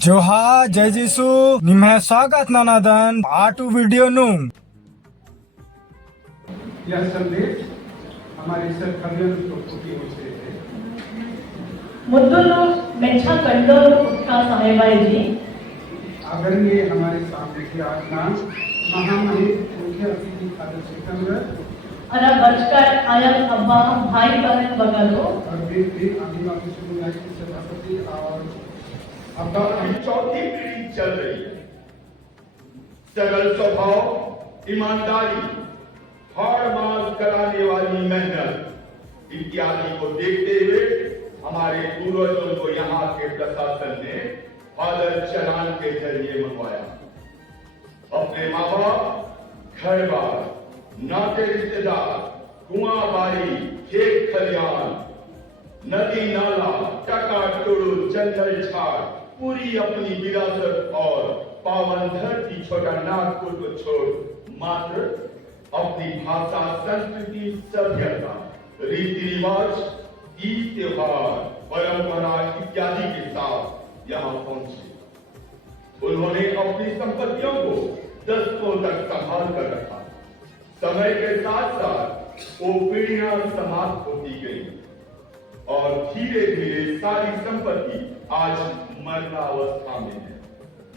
जोहार जय जीसु निम्हे स्वागत ननादन पार्ट 2 वीडियो नु यह संदेश हमारे सरकारियों की ओर से है। ಮೊದಲು ಮೆಚ್ಚ ಕಂಡೋರು ಉತ್ಸಾಹ ಸಹಾಯವಾಯಿಸಿ आदरणीय हमारे सामने की आज्ञा महामहिम मुख्य अतिथि फादर सिकंदर अरा बचकर आयम अब्बा भाई बहन बगलो और भी आदिवासी समुदाय के सभापति और अब्बा की चौथी पीढ़ी चल रही है। सरल स्वभाव, ईमानदारी, हार मान कराने वाली मेहनत इत्यादि को देखते हुए हमारे पूर्वजों को यहाँ के प्रशासन ने फादर चलान के जरिए मंगवाया। अपने माँ बाप, घर बार, नाते रिश्तेदार, कुआं बारी, खेत खलियान, नदी नाला, टका टोड़ू, जंगल झाड़, पूरी अपनी विरासत और पावन धरती छोटा नागपुर को छोड़ मात्र अपनी भाषा, संस्कृति, सभ्यता, रीति रिवाज, तीज त्योहार, परंपरा इत्यादि के साथ यहाँ पहुंचे। उन्होंने अपनी संपत्तियों को दशकों तक संभाल कर रखा। समय के साथ साथ वो पीढ़ियां समाप्त होती गई और धीरे धीरे सारी संपत्ति आज मरणावस्था में है।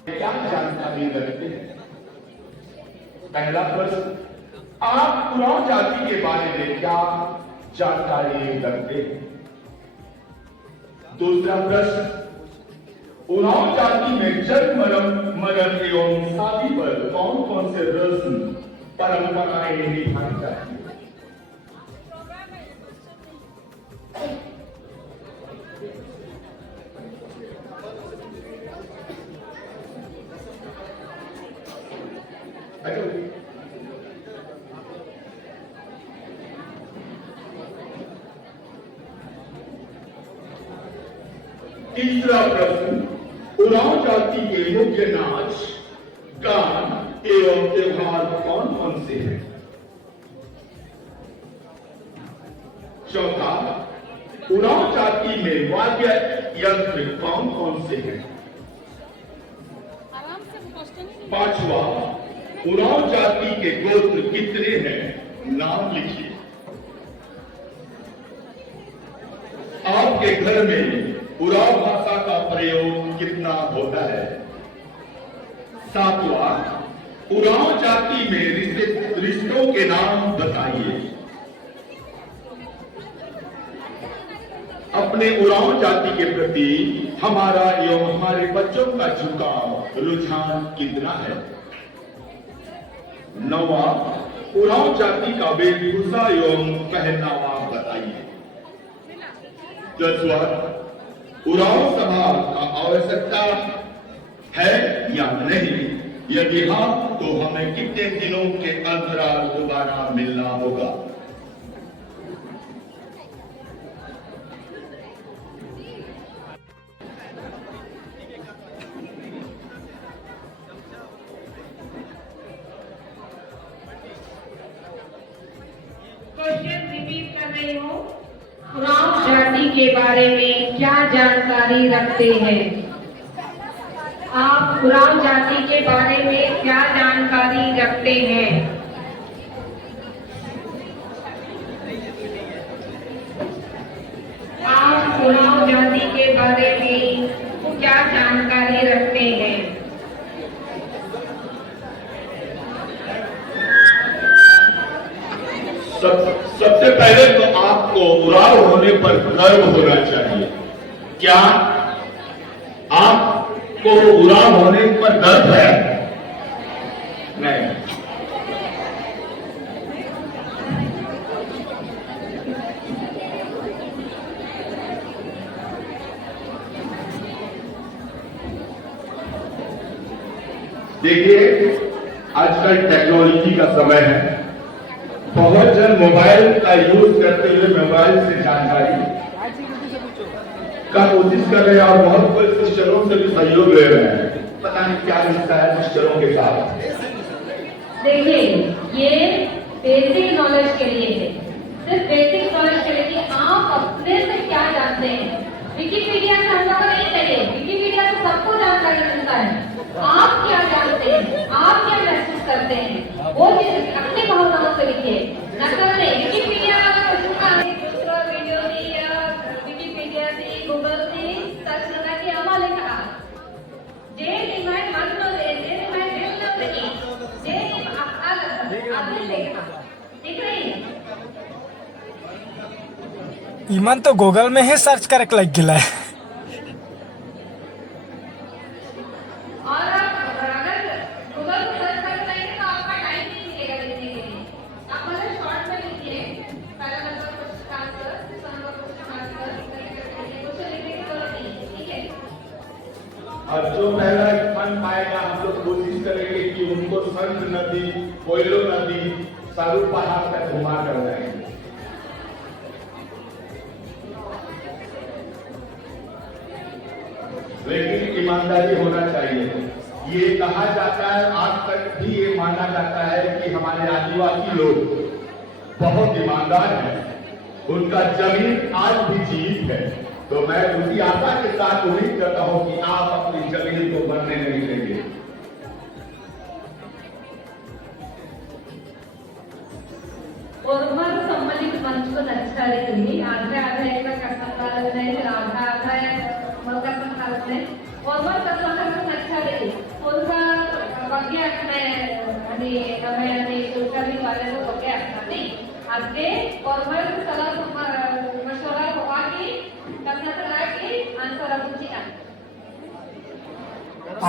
क्या जानकारी रखते हैं? पहला प्रश्न, आप उरांव जाति के बारे में क्या जानकारी रखते हैं? दूसरा प्रश्न, उरांव जाति में जन्म मरण एवं शादी पर कौन कौन से रस्म परंपराएं निभाई जाती है? तीसरा प्रश्न, उरांव जाति के मुख्य नाच, गान एवं त्योहार कौन कौन से हैं? चौथा, उरांव जाति में वाद्य यंत्र कौन कौन से हैं? पांचवा, उरांव जाति के गोत्र कितने हैं? नाम लिखिए। आपके घर में उरांव भाषा का प्रयोग कितना होता है? सातवां, उरांव जाति में रिश्तों के नाम बताइए। अपने उरांव जाति के प्रति हमारा एवं हमारे बच्चों का झुकाव, रुझान कितना है? नौवां, उरांव जाति का वेशभूषा एवं पहनावा बताइए। 10वां, उरांव समाज का आवश्यकता है या नहीं? यदि हाँ, तो हमें कितने दिनों के अंतराल दोबारा मिलना होगा? क्वेश्चन रिपीट कर रही हूँ। उरांव जाति के बारे में क्या जानकारी रखते हैं? आप उरांव जाति के बारे में क्या जानकारी रखते हैं? आप उरांव जाति के बारे में क्या जानकारी रखते हैं? सबसे पहले तो आपको उरांव होने पर गर्व होना चाहिए। क्या आपको उरांव होने पर गर्व है? नहीं। देखिए, आजकल टेक्नोलॉजी का समय है। बहुत जन मोबाइल का यूज करते हुए मोबाइल से जानकारी का कोशिश कर रहे हैं और बहुत कुछ सिस्टरों से भी सहयोग ले रहे हैं। पता नहीं क्या रिश्ता है सिस्टरों के साथ। देखिए ये बेसिक नॉलेज के लिए है, सिर्फ बेसिक नॉलेज के लिए कि आप अपने से क्या जानते हैं, विकिपीडिया से हम लोग को नहीं चाहिए। विकिपीडिया से सबको जानकारी मिलता है। आप क्या जानते हैं, आप क्या महसूस करते हैं, वो चीज अपनी भावनाओं से लिखिए। नकल नहीं, विकिपीडिया वाला कुछ का दूसरा वीडियो थी या विकिपीडिया थी, गूगल थी, सर्च लगा के हमारे लिखा जे निमाय माननो दे, जे निमाय देखना नहीं, जे आदमी देखना ठीक नहीं। ईमान तो गूगल में ही सर्च करके लग गिला है। और अगर गूगल पर सर्च करते हैं तो आपका टाइम नहीं मिलेगा लिखने के लिए। आप मतलब शॉर्ट में लिखिए, पहला नंबर क्वेश्चन आंसर, दूसरा नंबर क्वेश्चन आंसर, क्वेश्चन लिखने की जरूरत नहीं है, ठीक है। और जो पहला स्थान पाएगा हम लोग कोशिश करेंगे कि उनको संत नदी, कोयलो नदी, सारू पहाड़ तक घुमा कर जाएंगे। लेकिन ईमानदारी होना चाहिए। ये कहा जाता है, आज तक भी ये माना जाता है कि हमारे आदिवासी लोग बहुत ईमानदार हैं, उनका जमीन आज भी जीवित है। तो मैं उसी आशा के साथ उम्मीद करता हूं कि आप अपनी जमीन को बनने नहीं देंगे। और संबंधित मंच को अच्छा रही आधा आधा एक आधा आधा अच्छा रही उनका ಬಗ್ಗೆ आणि તમે અને સોશિયલી वाले को ಬಗ್ಗೆ ಆಗ್ತದೆ ಅದಕ್ಕೆ फॉर्मल सलाह मशवरा हुआ कि करना तरह की आंसर पूछी ना।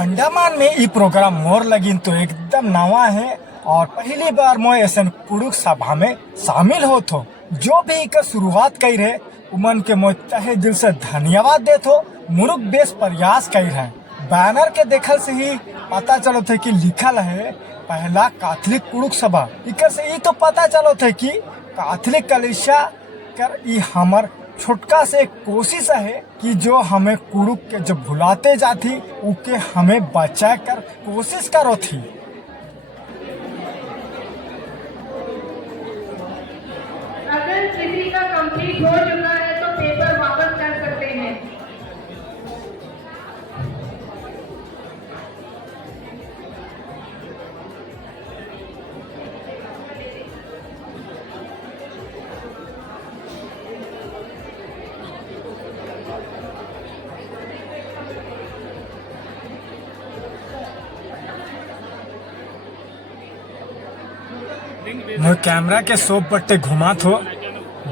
अंडमान में ई प्रोग्राम मोर लगिन तो एकदम नवा है और पहली बार मैं ऐसा कुड़ुक सभा में शामिल हो थो। जो भी इका शुरुआत कई रहे उमन के मैं तहे दिल से धन्यवाद दे थो। मुरुक बेस प्रयास कई रहे बैनर के देखल से ही पता चलो थे कि लिखल है पहला कैथोलिक कुड़ुक सभा। इकर से ही तो पता चलो थे कि कैथोलिक कलीसिया कर ई हमर छोटका से एक कोशिश है कि जो हमें कुड़ुक के जो भुलाते जाती उके हमें बचा कर कोशिश करो थी। अगर किसी का कंप्लीट हो चुका है तो पेपर वापस कर सकते हैं। मैं कैमरा के सोप पट्टे घुमा थो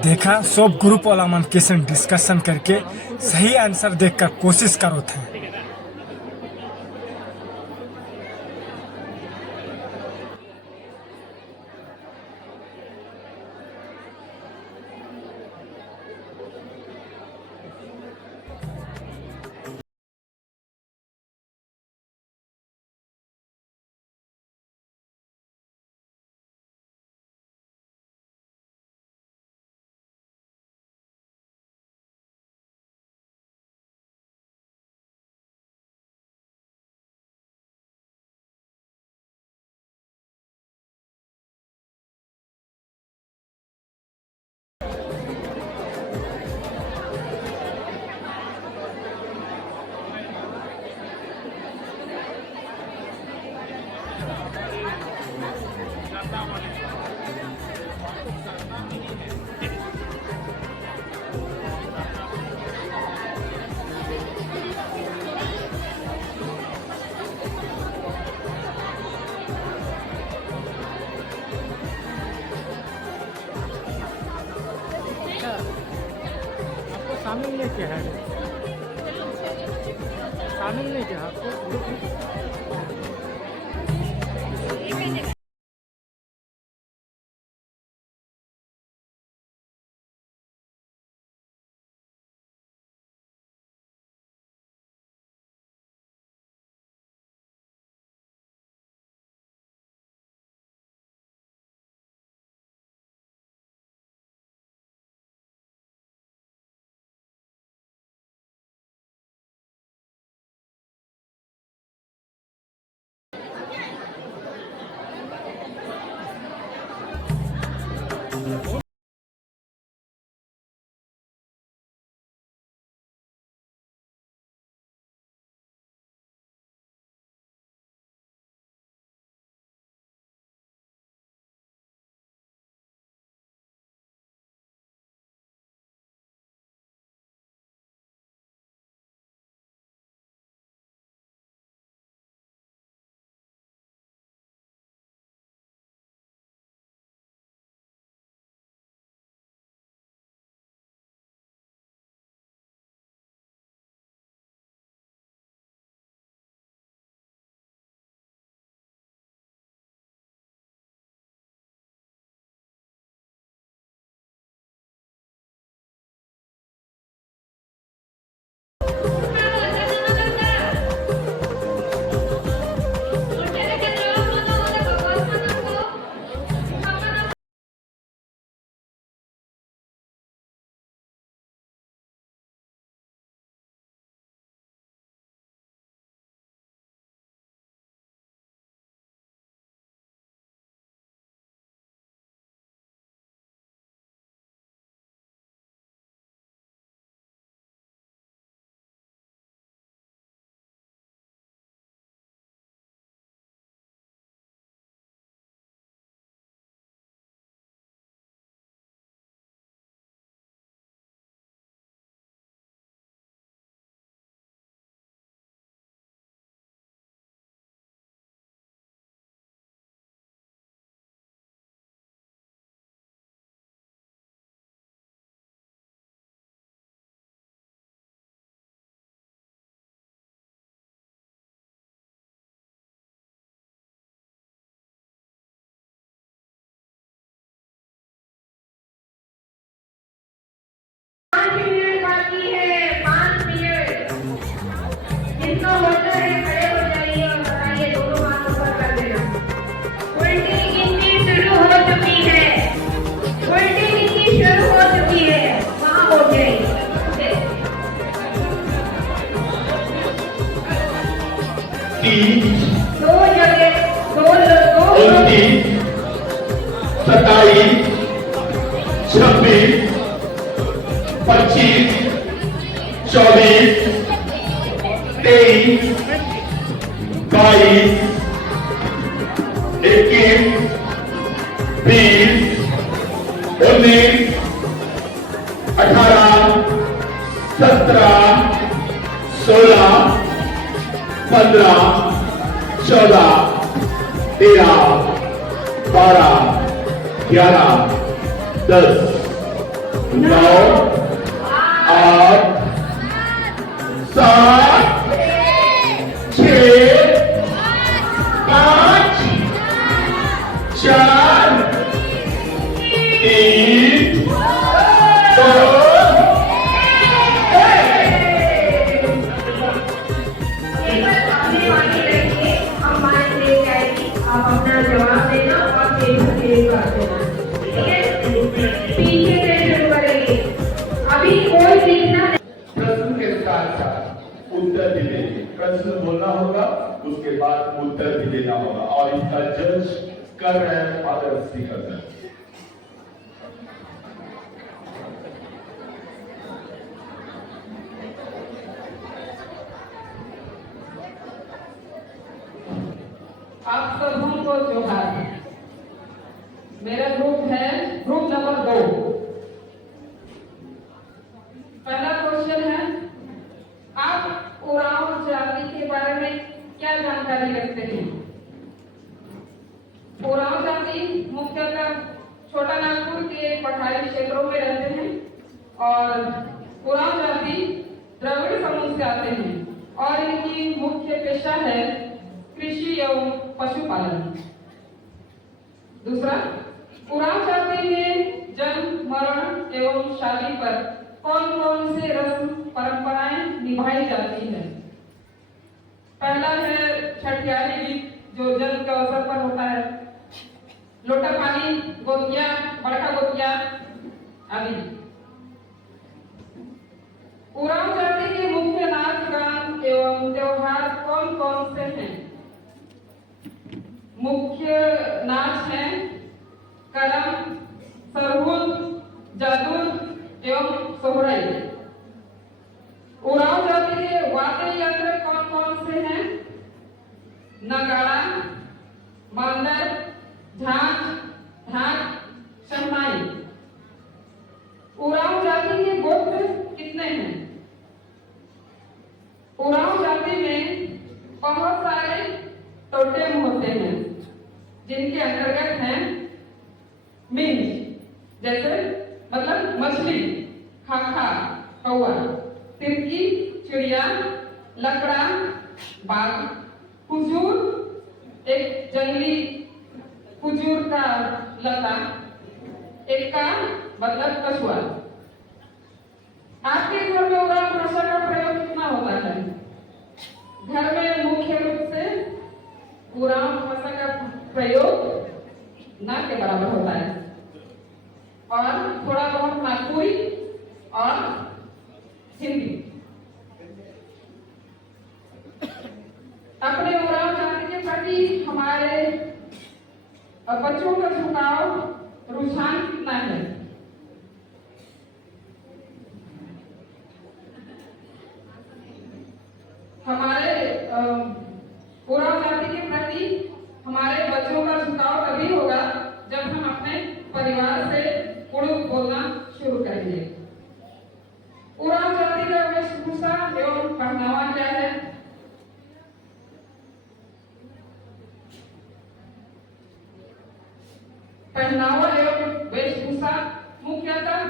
देखा सोप ग्रुप वाला मन किसी डिस्कशन करके सही आंसर देखकर कोशिश करो थे। शामिल नहीं किया है, शामिल नहीं किया आपको। 30, दो जगह दो 29, 27, 26, 25, 24, 23, 22, 21, 20, 19, 18, 17, 16, 15, 14, 13, 12, 11, 10, 9, 8, 7, 6, 5, 4, 3, 2, आप अपना जवाब देना और फिर बात देना, ठीक है? पीछे से शुरू करेंगे, अभी कोई लिखना नहीं। प्रश्न के साथ साथ उत्तर भी देंगे। प्रश्न बोलना होगा, उसके बाद उत्तर भी देना होगा, और इसका जज कर रहे हैं फादर स्पीकर सर। आप सबों को जोहार। मेरा ग्रुप है ग्रुप नंबर 2। पहला क्वेश्चन है, आप उरांव जाति के बारे में क्या जानकारी रखते हैं? उरांव जाति मुख्यतः छोटा नागपुर के पठारी क्षेत्रों में रहते हैं और उरांव जाति द्रविड़ समूह से आते हैं और इनकी मुख्य पेशा है कृषि एवं पशुपालन। दूसरा, उरांव जाति में जन्म, मरण एवं शादी पर कौन कौन से रस्म परंपराएं निभाई जाती है? पहला है छठियारी गीत, जो जन्म के अवसर पर होता है, लोटा पानी, गोतिया, बड़का गोतिया आदि। उरांव जाति के मुख्य नाच गान एवं त्योहार कौन कौन से हैं? मुख्य नाच है करम, सरहुल, जादूर एवं सोहराई। उरांव जाति के वाद्य यंत्र कौन कौन से हैं? नगाड़ा, मांदर, झांझ, ढाक, शहनाई। उरांव जाति के गोत्र कितने हैं? उरांव जाति में बहुत सारे टोटेम होते हैं, जिनके अंतर्गत हैं मिंज, जैसे मतलब मछली, खाखा, कौआ, तिरकी, चिड़िया, लकड़ा, बाघ, कुजूर, एक जंगली कुजूर का लता, एक्का मतलब कछुआ। आपके घर में उरांव भाषा का प्रयोग कितना होता है? घर में मुख्य रूप से उरांव भाषा का प्रयोग ना के बराबर होता है और थोड़ा बहुत नागपुरी और हिंदी। अपने उरांव जाति के प्रति हमारे बच्चों का झुकाव, रुझान कितना है? हमारे उरांव जाति के प्रति हमारे बच्चों का झुकाव तभी होगा जब हम अपने परिवार से कुड़ुक बोलना शुरू करेंगे। उरांव जाति का वेशभूषा एवं पहनावा क्या है? पहनावा एवं वेशभूषा मुख्यतः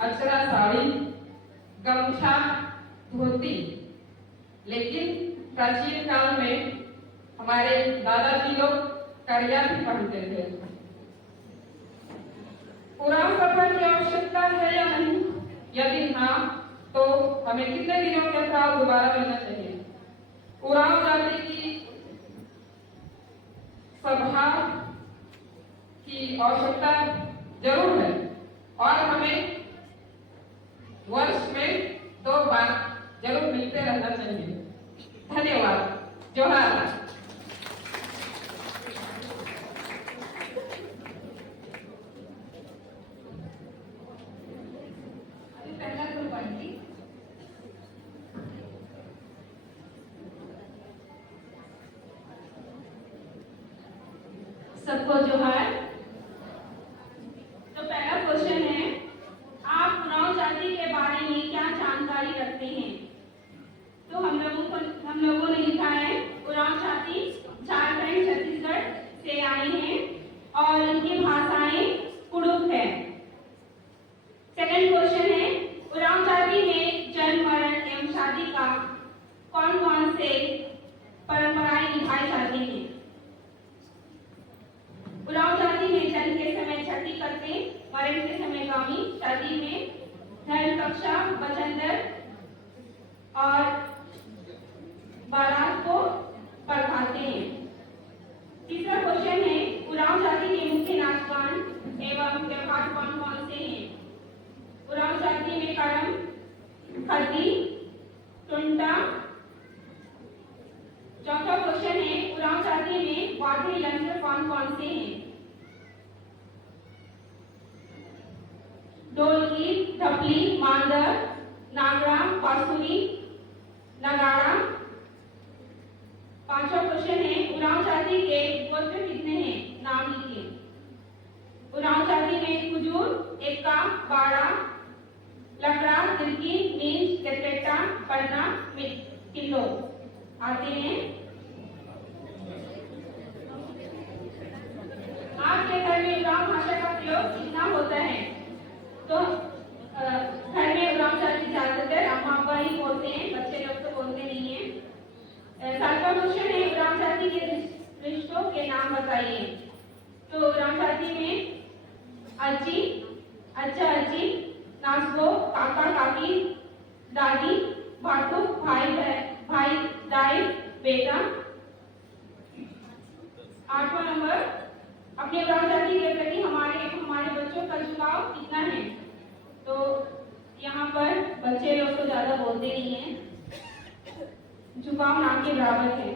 अचरा साड़ी, गमछा, धोती, लेकिन प्राचीन काल में हमारे दादाजी लोग करिया भी पहनते थे। उरांव सफर की आवश्यकता है या नहीं? यदि हाँ, तो हमें कितने दिनों के साथ दोबारा लेना चाहिए? उरांव जाति की सभा की आवश्यकता जरूर है और हमें वर्ष में 2 बार जरूर मिलते रहना चाहिए। धन्यवाद। सबको जोहार। तो पहला क्वेश्चन है, आप उरांव जाति के बारे में क्या जानकारी रखते हैं? तो हम लोगों ने लिखा है, उरांव जाति झारखंड छत्तीसगढ़ से आई हैं और इनकी भाषाएं कुड़ुक है। सेकंड क्वेश्चन है, उरांव जाति में जन्म मरण एवं शादी का कौन कौन से परंपराएं निभाई जाती हैं? उरांव जाति में जन्म के समय छठी करते, मरण के समय गामी, शादी में धर्म कक्षा, बचंदर और बारात को परखाते हैं। तीसरा क्वेश्चन है, उरांव जाति के मुख्य नाच गान एवं त्योहार कौन कौन से हैं? उरांव जाति में करम, खदी, टुंटा। चौथा क्वेश्चन है, उरांव जाति में वाद्य यंत्र कौन कौन से हैं? ढोलकी, ढपली, मांदर, नागरा, बांसुरी, नगाड़ा। पांचवा क्वेश्चन है, उरांव जाति के गोत्र कितने हैं? नाम लिखिए। उरांव जाति में कुजूर, एक्का, बाड़ा, लकड़ा, तिरकी, नींज, केरकेटा, पन्ना, किलो आते हैं। आपके घर में उरांव भाषा का प्रयोग कितना होता है? तो घर में उरांव जाति ज्यादातर अम्मा अब्बा ही बोलते हैं, बच्चे लोग तो बोलते नहीं है। सातवां क्वेश्चन है, उरांव जाति के रिश्तों के नाम बताइए। तो उरांव जाति में अज्जी, अच्छा अज्जी, नासगो, काका काकी, दादी, भाटू, भाई दाई, बेटा। आठवां नंबर, अपने उरांव जाति के प्रति हमारे बच्चों का झुकाव कितना है? तो यहाँ पर बच्चे लोग तो ज्यादा बोलते नहीं हैं, झुकाव नाम के बराबर है।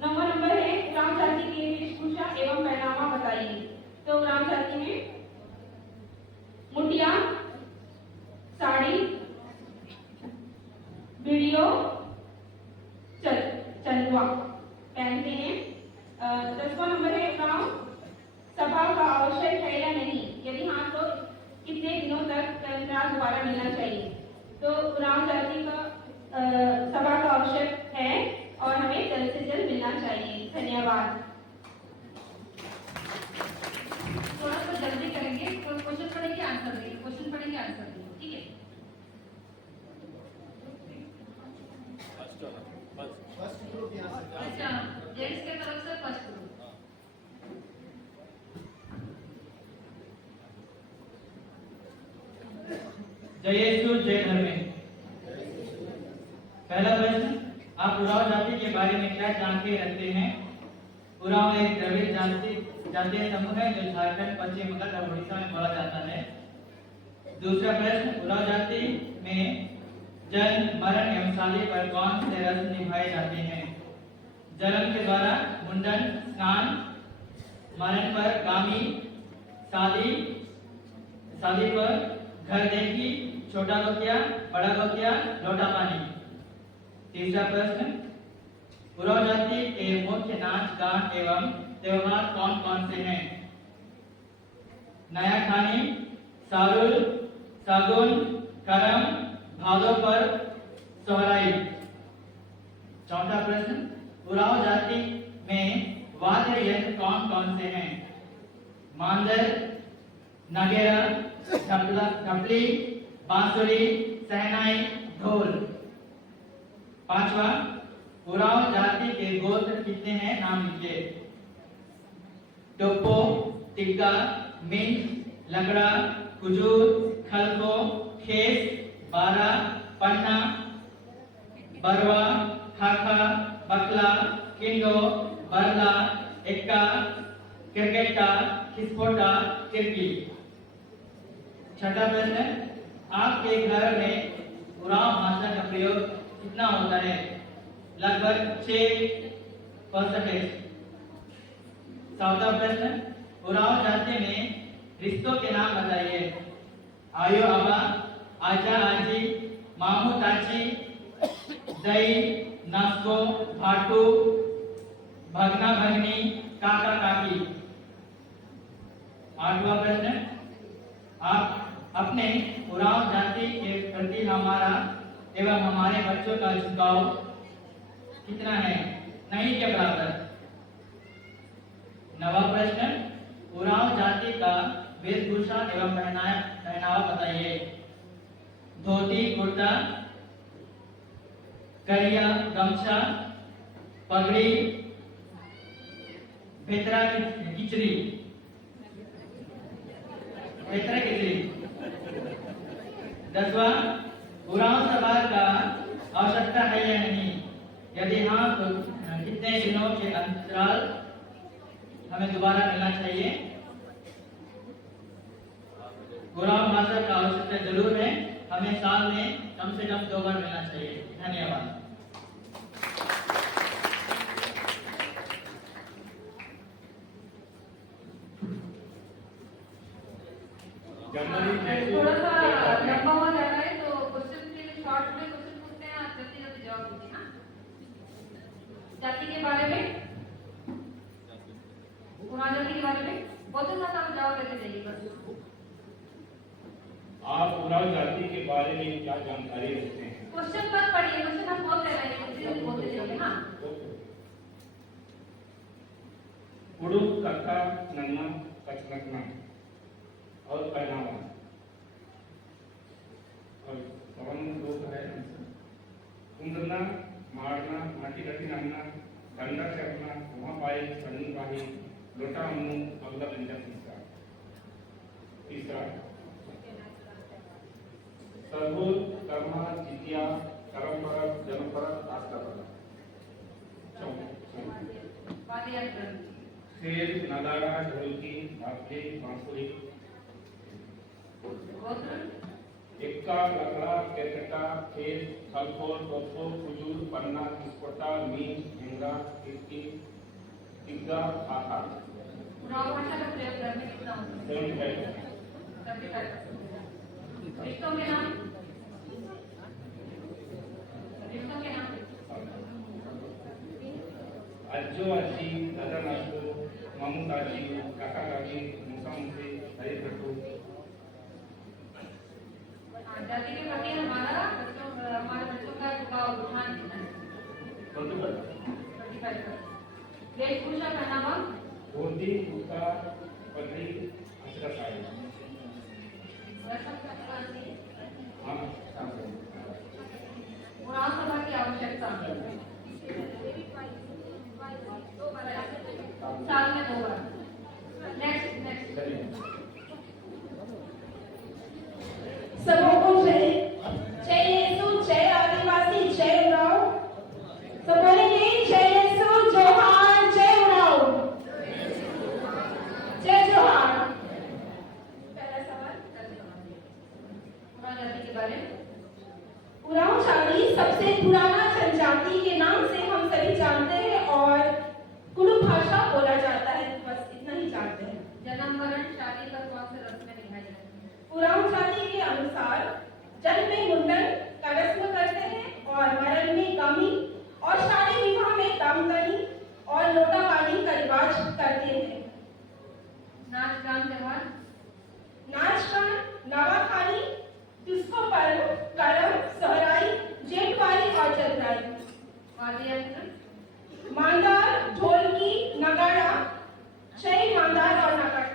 9वां नंबर है, उरांव जाति की वेशभूषा एवं पहनावा बताइए। तो उरांव जाति में मुटिया, साड़ी, वीडियो, चंदवा पहनते हैं। 10वां नंबर है, उरांव सभा का आवश्यक है या नहीं? यदि हाँ तो कितने दिनों तक दोबारा मिलना चाहिए? तो उरांव जाति का सभा का आवश्यक है और हमें जल्द से जल्द मिलना चाहिए। धन्यवाद। थोड़ा सा जल्दी करेंगे, क्वेश्चन पढ़ेंगे आंसर देंगे, क्वेश्चन पढ़ेंगे आंसर देंगे, ठीक है? अच्छा, जेंट्स के तरफ से फर्स्ट ग्रुप। जय यीशु, जय धर्मे। पहला प्रश्न, आप उरांव जाति के बारे में क्या जानकारी रखते हैं? उरांव एक द्रविड़ जातीय समूह है जो झारखंड, पश्चिम बंगाल और उड़ीसा में बोला जाता है। दूसरा प्रश्न, उरांव जाति में जन्म, मरण एवं शादी पर कौन से रस्म निभाए जाते हैं? जन्म के द्वारा मुंडन, स्नान, मरण पर गामी, शादी पर घर देखी, छोटा गोतिया, बड़ा गोतिया, लोटा पानी। तीसरा प्रश्न, उरांव जाति के मुख्य नाच गान एवं त्योहार कौन कौन से हैं? नया खानी, सारुल, सागुन, करम, भादों पर सोहराई। चौथा प्रश्न, उरांव जाति में वाद्य यंत्र कौन कौन से हैं? मांदर, नगेरा, ढपली, बांसुरी, शहनाई, ढोल। पांचवा, उरांव जाति के गोत्र कितने हैं? नाम लिखिए। टोपो, टिक्का, मिंज, लकड़ा, कुजूर, खलको, खेस, बारा, पन्ना, बरवा, खाखा, बकला, किंडो, बरला, एक्का, क्रिकेटा, खिसपोटा, किरकी। छठा प्रश्न, आपके घर में उरांव भाषा का प्रयोग कितना होता है? लगभग 6%। सातवां प्रश्न, उरांव जाति में रिश्तों के नाम बताइए। आयो आबा, आजा आजी, मामू चाची, दई, नास्को, भाटू, भगना भगनी, काका काकी। 8वां प्रश्न, आप अपने उरांव जाति के प्रति हमारा एवं हमारे बच्चों का झुकाव कितना है? नहीं के बराबर। 9वां प्रश्न, उरांव जाति का वेशभूषा एवं पहनावा बताइए। धोती, कुर्ता, करिया, गमछा, पगड़ी, भेतरा किचरी, भेतरा किचरी। 10वां, उरांव सवाल का आवश्यकता है या नहीं? यदि हाँ तो कितने दिनों के अंतराल हमें दोबारा मिलना चाहिए? उरांव भाषा का आवश्यकता जरूर है, हमें साल में कम से कम 2 बार मिलना चाहिए। धन्यवाद। थोड़ा सा लंबा हो जा रहा है तो क्वेश्चन के लिए शॉर्ट में क्वेश्चन पूछते हैं, आप जल्दी जल्दी जवाब दीजिए। हाँ, जाति के बारे में, उरांव जाति के बारे में बहुत साथ आप जवाब देते जाइए बस। आप उरांव जाति के बारे में क्या जानकारी रखते हैं? क्वेश्चन मत पढ़िए, क्वेश्चन आप बोल रहे हैं, बोलते जाइए। हाँ, उड़ू, कक्का, नन्ना, कचनकना और पहनावा और कवन लोग है कुंदना, मारना, माटी कटी नामना, गंगा चरना, वहाँ पाए, सन्नी पाही, लोटा अम्नू, अगला व्यंजन तीसरा सरहुल, कर्मा, जितिया, करम परब, जन्म परब, आस्था परब। शेर, नगाड़ा, ढोलकी, भापली, बांसुरी। इक्का, लकड़ा, केकटा, खेत, थलखोल, टोपो, खजूर, पन्ना, किस्कोटा, मीन, झिंगा, किसकी, टिग्गा, खाखा। उरांव भाषा का प्रयोग करने कितना होता है? 75%। रिश्तों के नाम, रिश्तों के नाम अज्जो अज्जी, दादा नाशो, मामू दादी, काका काकी, मूसा मूसी, हरी भट्टू। जाति के प्रति हमारे बच्चों का झुकाव रुझान कितना है? 25%। वेशभूषा पहनावा, धोती, कुर्ता, पगड़ी, अचरा साड़ी। हाँ, उरांव सभा की आवश्यकता साल में 2 बार। नेक्स्ट सबको जय जय यीशु, जय आदिवासी, जय उरांव। सब बोलेंगे जय यीशु, जोहार, जय उरांव, जय जोहार। पहला सवाल उरांव जाति के बारे में। उरांव जाति सबसे पुराना जनजाति के नाम से हम सभी जानते हैं और कुडुख भाषा बोला जाता है, बस इतना ही जानते हैं। जन्म, मरण, शादी पर कौन से रस्में निभाई जाती हैं? उरांव जाति के अनुसार जन्म में मुंडन का रस्म करते हैं और मरण में गमी और शादी विवाह में दमकनी और लोटावाली का रिवाज करते हैं। नाच गान त्योहार, नाच गान, नवाखानी, डिस्को पर्व, करम, सहराई, जेठवारी और जतराई। वाद्य यंत्र, मांदार, ढोलकी, नगाड़ा, छई, मांदार और नगाड़ा।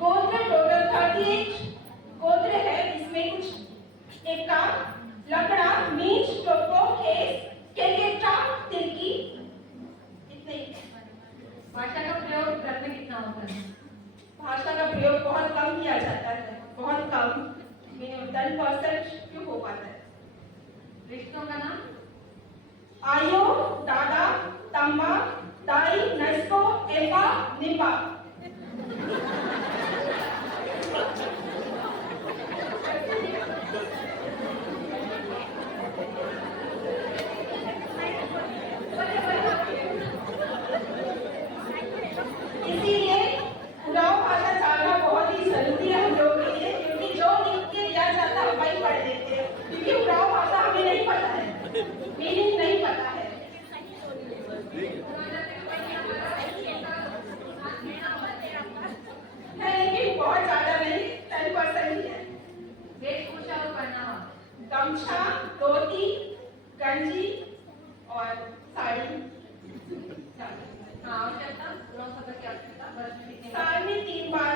गोत्र टोटल 38 गोत्र है, इसमें कुछ एक्का, लकड़ा, मीच, टोको, खेस, साड़ी। हाँ, आवश्यकता पुराव सभा की आवश्यकता वर्ष में कितने बार? साल में 3 बार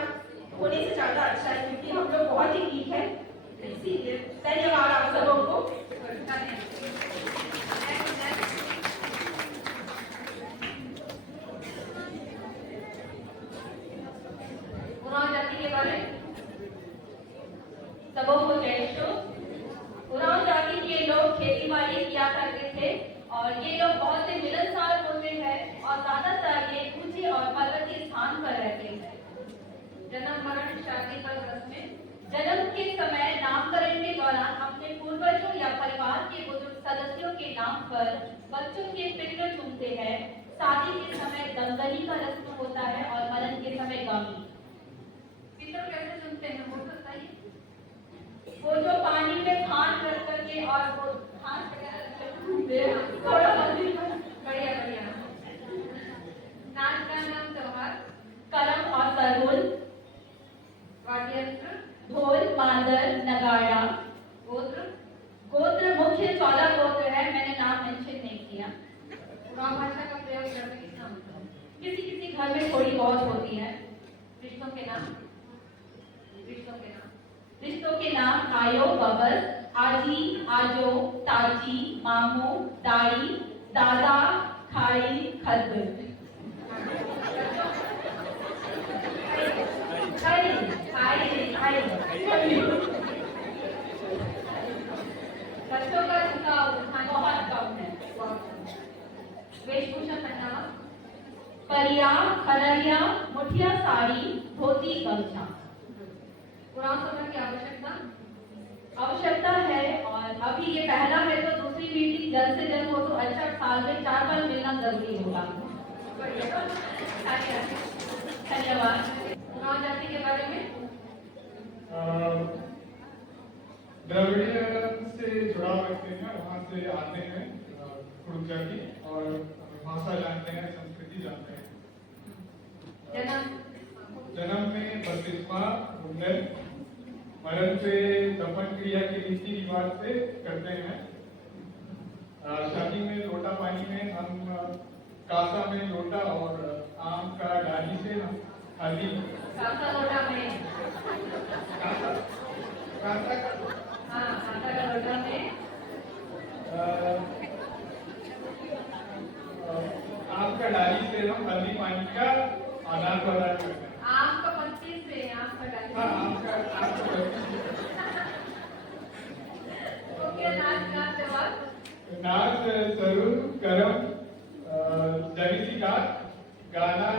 होने से ज्यादा अच्छा है, क्योंकि हम लोग बहुत ही वीक है, इसीलिए धन्यवाद आप सबों को। उरांव जाति के बारे में सबों को जय श्री। उरांव जाति के लोग खेती बाड़ी किया करते थे और ये लोग बहुत ही मिलनसार होते हैं और ज्यादातर ये ऊंचे और पर्वतीय स्थान पर रहते हैं। जन्म मरण शादी पर रस्में। जन्म के समय नामकरण के दौरान अपने पूर्वजों या परिवार के बुजुर्ग सदस्यों के नाम पर बच्चों के पिंड चूमते हैं। शादी के समय दमदमी का रस्म होता है और मरण के समय गामी। पितर कैसे चुनते हैं वो बताइए। वो जो पानी में खान रख करके और वो खान थोड़ा बढ़िया बढ़िया। नाच का नाम त्योहार। करम और सरहुल। वाद्ययंत्र ढोल मांदर नगाड़ा। गोत्र गोत्र मुख्य 14 गोत्र है, मैंने नाम मेंशन नहीं किया। उरांव भाषा का प्रयोग घर में कितना होता है? किसी किसी घर में थोड़ी बहुत होती है। रिश्तों के नाम रिश्तों के नाम आयो बबल, आजी आजो, ताजी, मामू, दाई, दादा, खाई, खद्द। बच्चों का झुकाव बहुत कम है। वेशभूषा पहनावा। परिया, खलरिया, मुठिया साड़ी, धोती गमछा। पुराव सभा की आवश्यकता है और अभी ये पहला है तो दूसरी मीटिंग जल्द से जल्द हो तो अच्छा। साल में 4 बार मिलना जरूरी होगा। धन्यवाद। पुराव जाति के बारे में द्रविड़ से जुड़ाव रखते हैं, वहाँ से आते हैं कुरुक जाति और भाषा जानते हैं, संस्कृति जानते हैं। जन्म में बपतिस्मा, मुंडन, मरण से दफन क्रिया के रीति रिवाज से करते हैं। शादी में लोटा पानी में हम कासा में लोटा और आम का डाली से हम हल्दी कासा लोटा में कासा हाँ कासा का लोटा में आम का डाली से हम हल्दी पानी का आदान प्रदान करते हैं। आम का पत्ती से आम का डाली। हाँ, आम का ओके। नाच त्योहार। नाच सरूर करम जगसी का गाना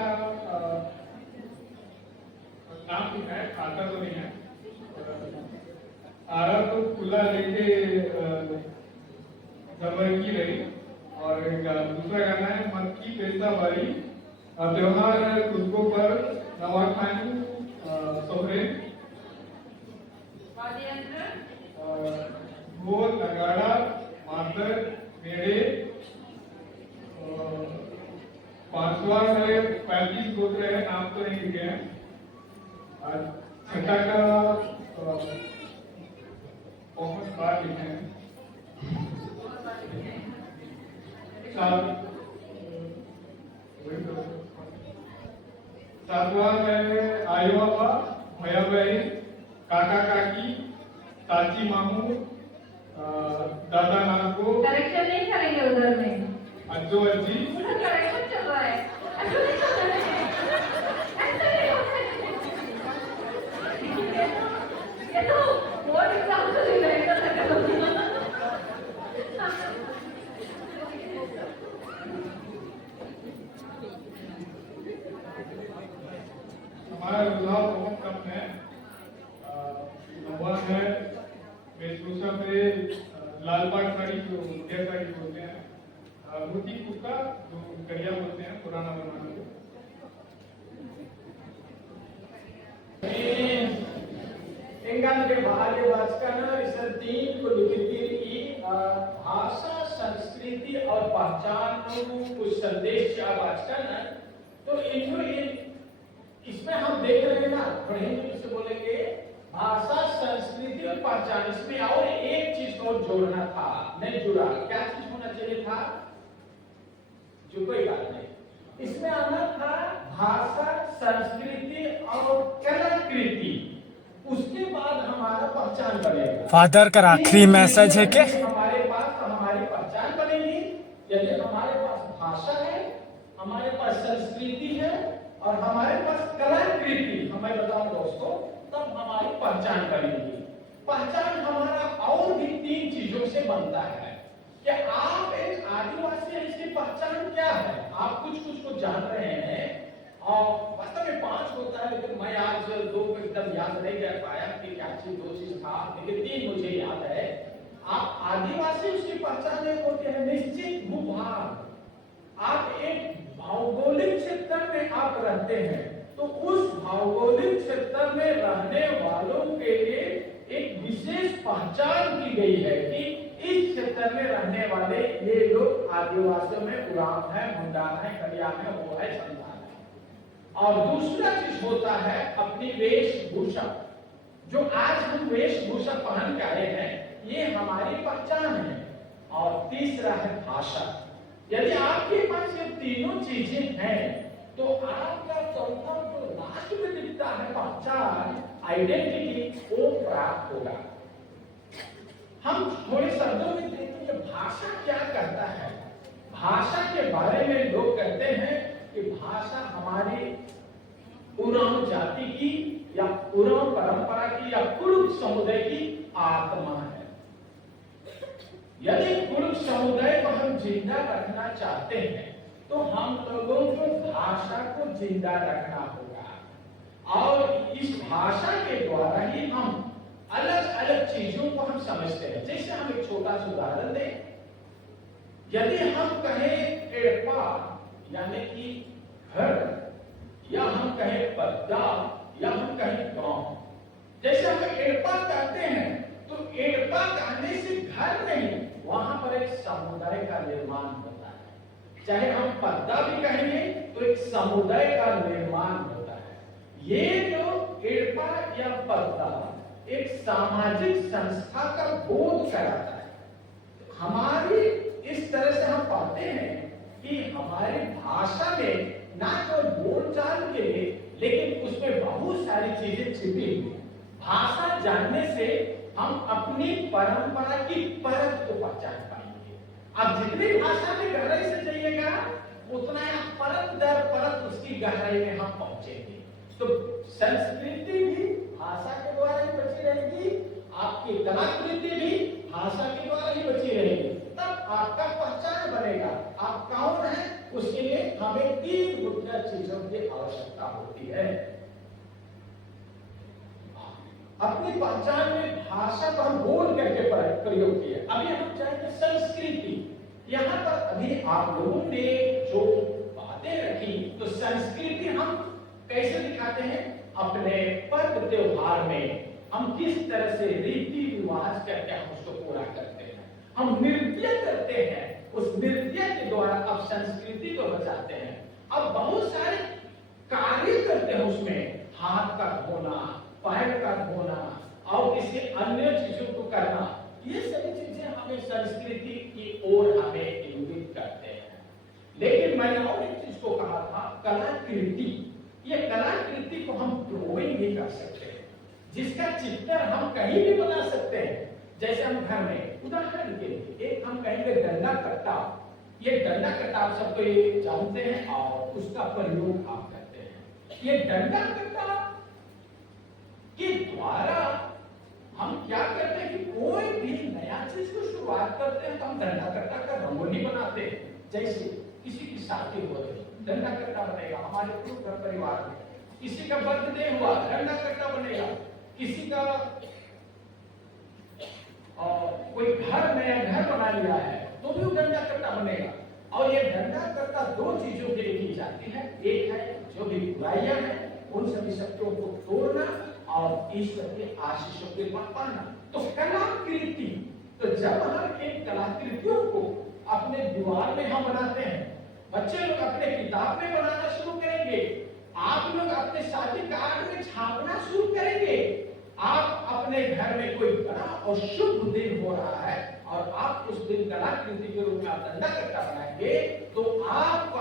नाम तो है, खाता तो नहीं है। आरा तो खुला लेके जबर की रही और दूसरा गाना है मत की पैसा भरी। त्योहार खुदको पर नवाखानी सोहरे। वाद्ययंत्र ढोल नगाड़ा मातर मेड़े। 5वां है 35 गोत्र है, नाम तो नहीं लिखे हैं। छठा का बहुत बार लिखे हैं। 7वां में आयो बाबा, भैया बहन, काका काकी, चाची मामू, दादा नानको। करेक्शन नहीं करेंगे उधर में। अज्जो अज्जी। उधर करेक्शन चल रहा है। ऐसा नहीं चल रहा है। ऐसा नहीं होता है। ये तो बोर्ड एग्जाम से रिलेटेड है। हमारा रुझाव बहुत कम है। नवा है वेशभूषा पे लाल बाग साड़ी जो मुठिया साड़ी बोलते हैं, धोती कुर्ता जो करिया बोलते हैं, पुराना बनाना को। Enggan ke bahagia bacana riserti kulukiti i भाषा संस्कृति और पहचान को कुछ संदेश क्या बचकाना तो इसमें हम देख रहे हैं ना, पढ़ेंगे इससे बोलेंगे भाषा संस्कृति और पहचान। इसमें और एक चीज को जोड़ना था, नहीं जुड़ा। क्या चीज होना चाहिए था? जो कोई बात नहीं। इसमें आना था भाषा, संस्कृति और कलाकृति, उसके बाद हमारा पहचान बनेगा। फादर का आखिरी मैसेज है कि हमारे पास हमारी पहचान बनेगी यदि हमारे पास भाषा है, हमारे पास संस्कृति है और हमारे पास कलाकृति, हमें बताओ दोस्तों, तब हमारी पहचान बनेगी। पहचान हमारा और भी 3 चीजों से बनता है कि आप एक आदिवासी हैं, इसकी पहचान क्या है। आप कुछ को जान रहे हैं और वास्तव में 5 होता है, लेकिन मैं आज 2 को एकदम याद नहीं कर पाया कि क्या चीज 2 चीज था, लेकिन 3 मुझे याद है। आप आदिवासी, उसकी पहचान एक होती है निश्चित भूभाग। आप एक भौगोलिक क्षेत्र में आप रहते हैं, तो उस भौगोलिक क्षेत्र में रहने वालों के लिए एक विशेष पहचान की गई है कि इस क्षेत्र में रहने वाले ये लोग आदिवासियों में उरांव है, मुंडार है, खलियान है, वो है, संतान है। और दूसरा चीज होता है अपनी वेशभूषा। जो आज हम वेशभूषा पहन के आए हैं, ये हमारी पहचान है। और तीसरा है भाषा। यदि आपके पास ये तीनों चीजें हैं, तो आपका चौथा जो लास्ट में दिखता है पहचान, आइडेंटिटी, वो प्राप्त होगा। हम थोड़े शब्दों में देखें कि भाषा क्या कहता है। भाषा के बारे में लोग कहते हैं कि भाषा हमारी उरांव जाति की या उरांव परंपरा की या कुरुक समुदाय की आत्मा है। यदि कुरुक समुदाय को हम जिंदा रखना चाहते हैं, तो हम लोगों को भाषा को जिंदा रखना होगा। और इस भाषा के द्वारा ही हम अलग अलग चीजों को हम समझते हैं। जैसे हम एक छोटा सा उदाहरण दें, यदि हम कहें एड़पा यानी कि घर, या हम कहें पद्दा, या हम कहें गांव, जैसे हम एड़पा कहते हैं, तो एड़पा कहने से घर नहीं, वहां पर एक समुदाय का निर्माण होता है। चाहे हम पद्दा भी कहेंगे तो एक समुदाय का निर्माण होता है। ये जो एड़पा या पद्दा एक सामाजिक संस्था का बोध कराता है। हमारी इस तरह से हम पाते हैं कि हमारी भाषा में ना तो बोलचाल के लिए, लेकिन उसमें बहुत सारी चीजें छिपी हुई। भाषा जानने से हम अपनी परंपरा की परत को पहचान पाएंगे। अब जितनी भाषा में गहराई से जाइएगा, उतना आप परत दर परत उसकी गहराई में हम पहुंचेंगे। तो संस्कृति भी भाषा के द्वारा ही बची रहेगी, आपकी कलाकृति भी भाषा के द्वारा ही बची रहेगी। तब आपका पहचान बनेगा, आप कौन है। उसके लिए हमें 3 मुख्य चीजों की आवश्यकता होती है। अपनी पहचान में भाषा को हम बोल करके प्रयोग किए। अभी हम चाहेंगे संस्कृति। यहाँ पर अभी आप लोगों ने जो बातें रखी, तो संस्कृति हम कैसे दिखाते हैं अपने पर्व त्योहार में। हम किस तरह से रीति रिवाज करके हम उसको पूरा करते हैं। हम नृत्य करते हैं, उस नृत्य के द्वारा अब संस्कृति को बचाते हैं। अब बहुत सारे कार्य करते हैं, उसमें हाथ का धोना, पैर का धोना और किसी अन्य चीजों को करना, ये सभी चीजें हमें संस्कृति की ओर हमें इंगित करते हैं। लेकिन मैंने और एक चीज को कहा था, कलाकृति। ये कलाकृति को हम ड्राइंग भी कर सकते हैं, जिसका चित्र हम कहीं भी बना सकते हैं। जैसे हम घर में उदाहरण के लिए एक हम कहेंगे डंडा कट्टा। ये डंडा कट्टा आप सबको ये जानते हैं और उसका प्रयोग आप करते हैं। ये डंडा कट्टा के द्वारा हम क्या करते हैं कि कोई भी नया चीज को शुरुआत करते हैं, तो हम डंडा कट्टा का रंगोली बनाते हैं। जैसे किसी की शादी हो रही, डंडा कट्टा बनेगा। हमारे पूरे परिवार में किसी का बर्थडे हुआ, डंडा कट्टा बनेगा। किसी का कोई घर नया घर बना लिया है, तो भी डंडा कट्टा बनेगा। और ये डंडा कट्टा 2 चीजों के लिए की जाती है। एक है जो भी बुराइयां हैं, उन सभी शक्तियों को तोड़ना और ईश्वर के आशीषों के पाना। तो कलाकृति, तो जब हम इन कलाकृतियों को अपने दीवार में हम बनाते हैं, बच्चे लोग अपने किताब में बनाना शुरू करेंगे, आप लोग अपने शादी कार्ड में छापना शुरू करेंगे। आप अपने घर में कोई बड़ा और शुभ दिन हो रहा है और आप उस दिन कलाकृति के रूप में आप डंडा कट्टा बनाएंगे, तो आप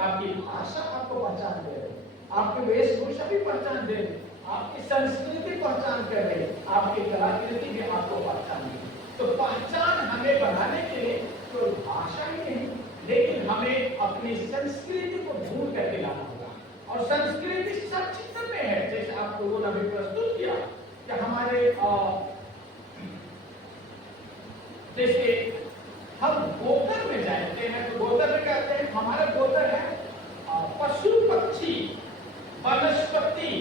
आपकी भाषा आपको पहचान दे रही, आपकी वेशभूषा भी पहचान दे रही, आपकी संस्कृति पहचान कर रही, आपकी कलाकृति भी आपको पहचान दे रही। तो पहचान हमें बढ़ाने के लिए तो भाषा ही नहीं, लेकिन हमें अपनी संस्कृति को ढूंढ करके लाना होगा। और संस्कृति सब चित्र में है, जैसे आप लोगों ने अभी प्रस्तुत किया कि हमारे जैसे हम गोतर में जाते हैं तो गोतर में कहते हैं, हमारा गोतर है पशु पक्षी वनस्पति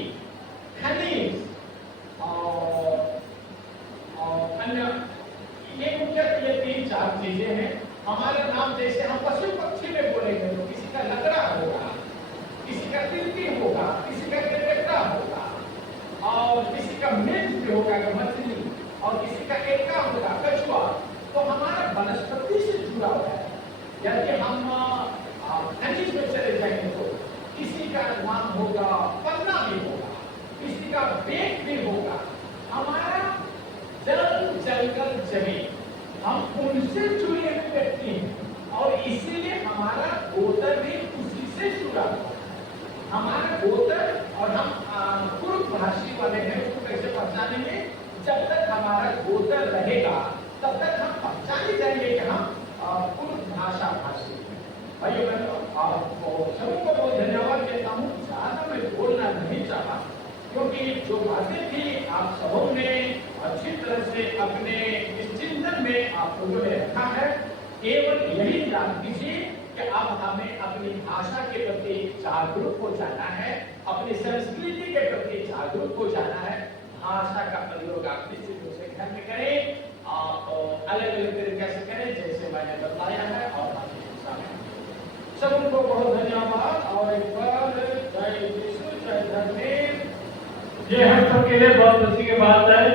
खनिज और अन्य, ये मुख्य ये 3-4 चीजें हैं। हमारे नाम जैसे हम पशु पक्षी में बोलेंगे तो किसी का लकड़ा होगा, किसी का तिलकी होगा, किसी का टेकड़ा होगा, और किसी का मिर्च भी होगा मछली, और किसी का एका होगा कछुआ। तो हमारा वनस्पति से जुड़ा हुआ है। यदि हम खनिज में चले जाएंगे तो किसी का नाम होगा पन्ना भी होगा, किसी का बेग भी होगा। हमारा जल जंगल जमीन हम उनसे जुड़े हुए व्यक्ति हैं, और इसीलिए हमारा गोत्र भी उसी से जुड़ा हुआ है। हमारा गोत्र और हम पूर्व भाषी वाले हैं, उसको कैसे पहचानेंगे? जब तक हमारा गोत्र रहेगा तब तक हम पहचान ही जाएंगे कि हम पूर्व भाषा भाषी हैं। भाइयों बहनों, आपको सबको बहुत धन्यवाद देता हूँ। ज्यादा मैं बोलना नहीं चाहा, क्योंकि जो बातें थी आप सबों ने अच्छी तरह से अपने इस चिंतन में आप लोगों ने रखा है। केवल यही ध्यान दीजिए कि अब हमें अपनी भाषा के प्रति जागरूक हो जाना है, अपनी संस्कृति के प्रति जागरूक हो जाना है। भाषा का प्रयोग आप निश्चित रूप से घर में करें, आप अलग अलग तरीके से करें जैसे मैंने बताया है। और सबको बहुत धन्यवाद और एक बार जय यीशु जय धर्मेश। ये हम सब के लिए बहुत खुशी की बात है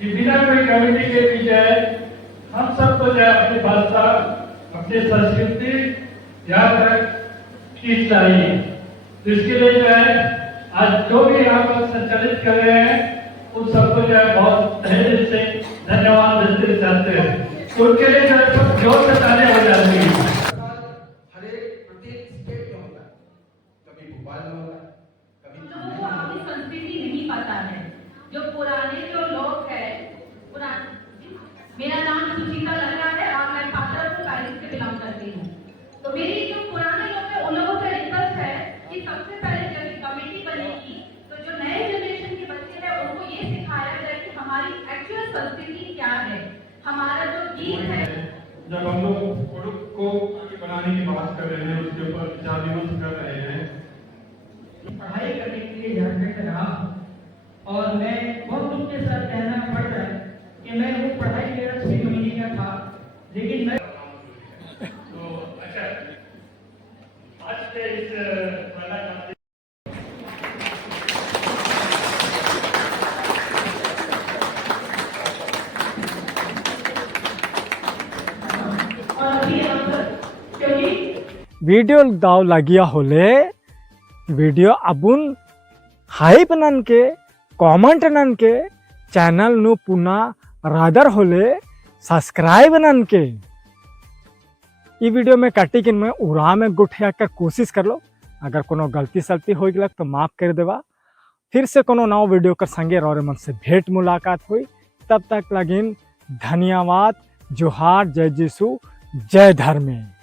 कि बिना कोई कमेटी के भी जाए हम सबको जो है अपनी भाषा अपनी संस्कृति याद रखनी चाहिए। तो इसके लिए जो है आज जो भी यहाँ पर संचालित कर रहे हैं उन सबको जो है बहुत धैर्य से धन्यवाद देते चाहते हैं। उनके लिए जो है सब जोर से तालियां हो जाती है। हर एक प्रत्येक स्टेट में होता है, कभी भोपाल में होता है, कभी लोगों को अपनी संस्कृति नहीं पता है। जो पुराने जो लोग हैं, मेरा नाम सुचिता लगा है और मैं पात्रपुर पैरिस से बिलोंग करती हूँ। तो मेरी जो पुराने लोग हैं उन लोगों से रिक्वेस्ट है कि सबसे पहले जब कमेटी बनेगी तो जो नए जनरेशन के बच्चे हैं उनको ये सिखाया जाए कि हमारी एक्चुअल संस्कृति क्या है, हमारा जो गीत है। जब हम लोग कुड़ुक को बनाने की बात कर रहे हैं, उसके ऊपर विचार विमर्श कर रहे हैं, पढ़ाई करने के लिए झारखंड में रहा और मैं बहुत दुख के साथ कहना पड़ रहा है कि मैं वो पढ़ाई मेरा 6 महीने का था, लेकिन मैं तो अच्छा आज के इस वीडियो दाव लगिया होले वीडियो अबुन हाइप नन के कमेंट नन के चैनल नु पुनः रादर होले सब्सक्राइब नन के। ई वीडियो में कटी किन में उड़ा में गुठिया कर कोशिश कर लो। अगर कोनो गलती सलती हो गलत तो माफ कर देवा। फिर से कोनो नौ वीडियो कर संगे और मन से भेंट मुलाकात हुई। तब तक लगिन धन्यवाद। जोहार, जय यीशु, जय धर्मेश।